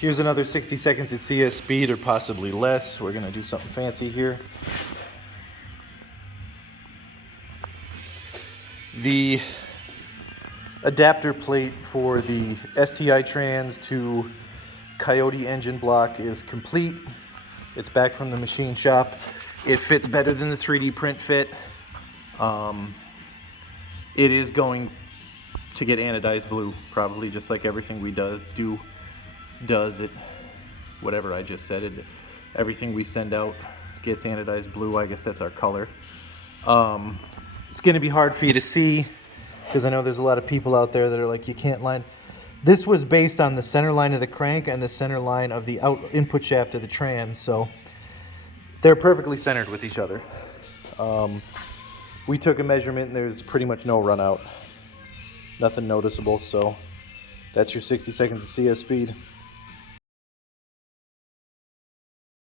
Here's another 60 seconds at CS speed, or possibly less. We're gonna do something fancy here. The adapter plate for the STI trans to Coyote engine block is complete. It's back from the machine shop. It fits better than the 3D print fit. It is going to get anodized blue, probably, just like everything we does it. Whatever I just said, everything we send out gets anodized blue. I guess that's our color. It's going to be hard for you to see because I know there's a lot of people out there that are like, you can't line. This was based on the center line of the crank and the center line of the input shaft of the trans, so they're perfectly centered with each other. We took a measurement and there's pretty much no run out. Nothing noticeable, so that's your 60 seconds of CS speed.